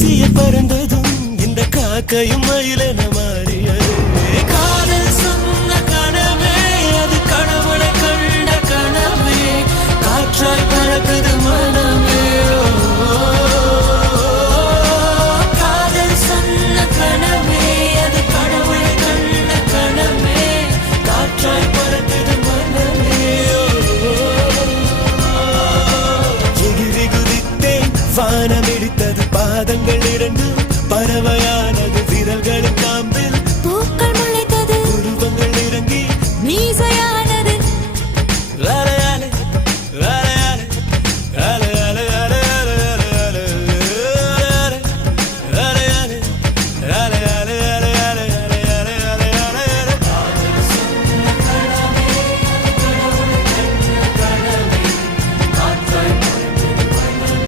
வீசிய பறந்ததும் இந்த காக்கையும் மயிலென மாறியது. காதல் சொன்ன கனவே அது கடவுளை கண்ட கனவே, காற்றாய் பறக்குது மனமே. காதல் சொன்ன கனவே அது கடவுளை கண்ட கனவே, காற்றாய் பறக்குது மனமே. எகிரி குதித்தேன், வானம் இடித்தது, பாதங்கள் இரண்டு பறவையானது, விரல்களின்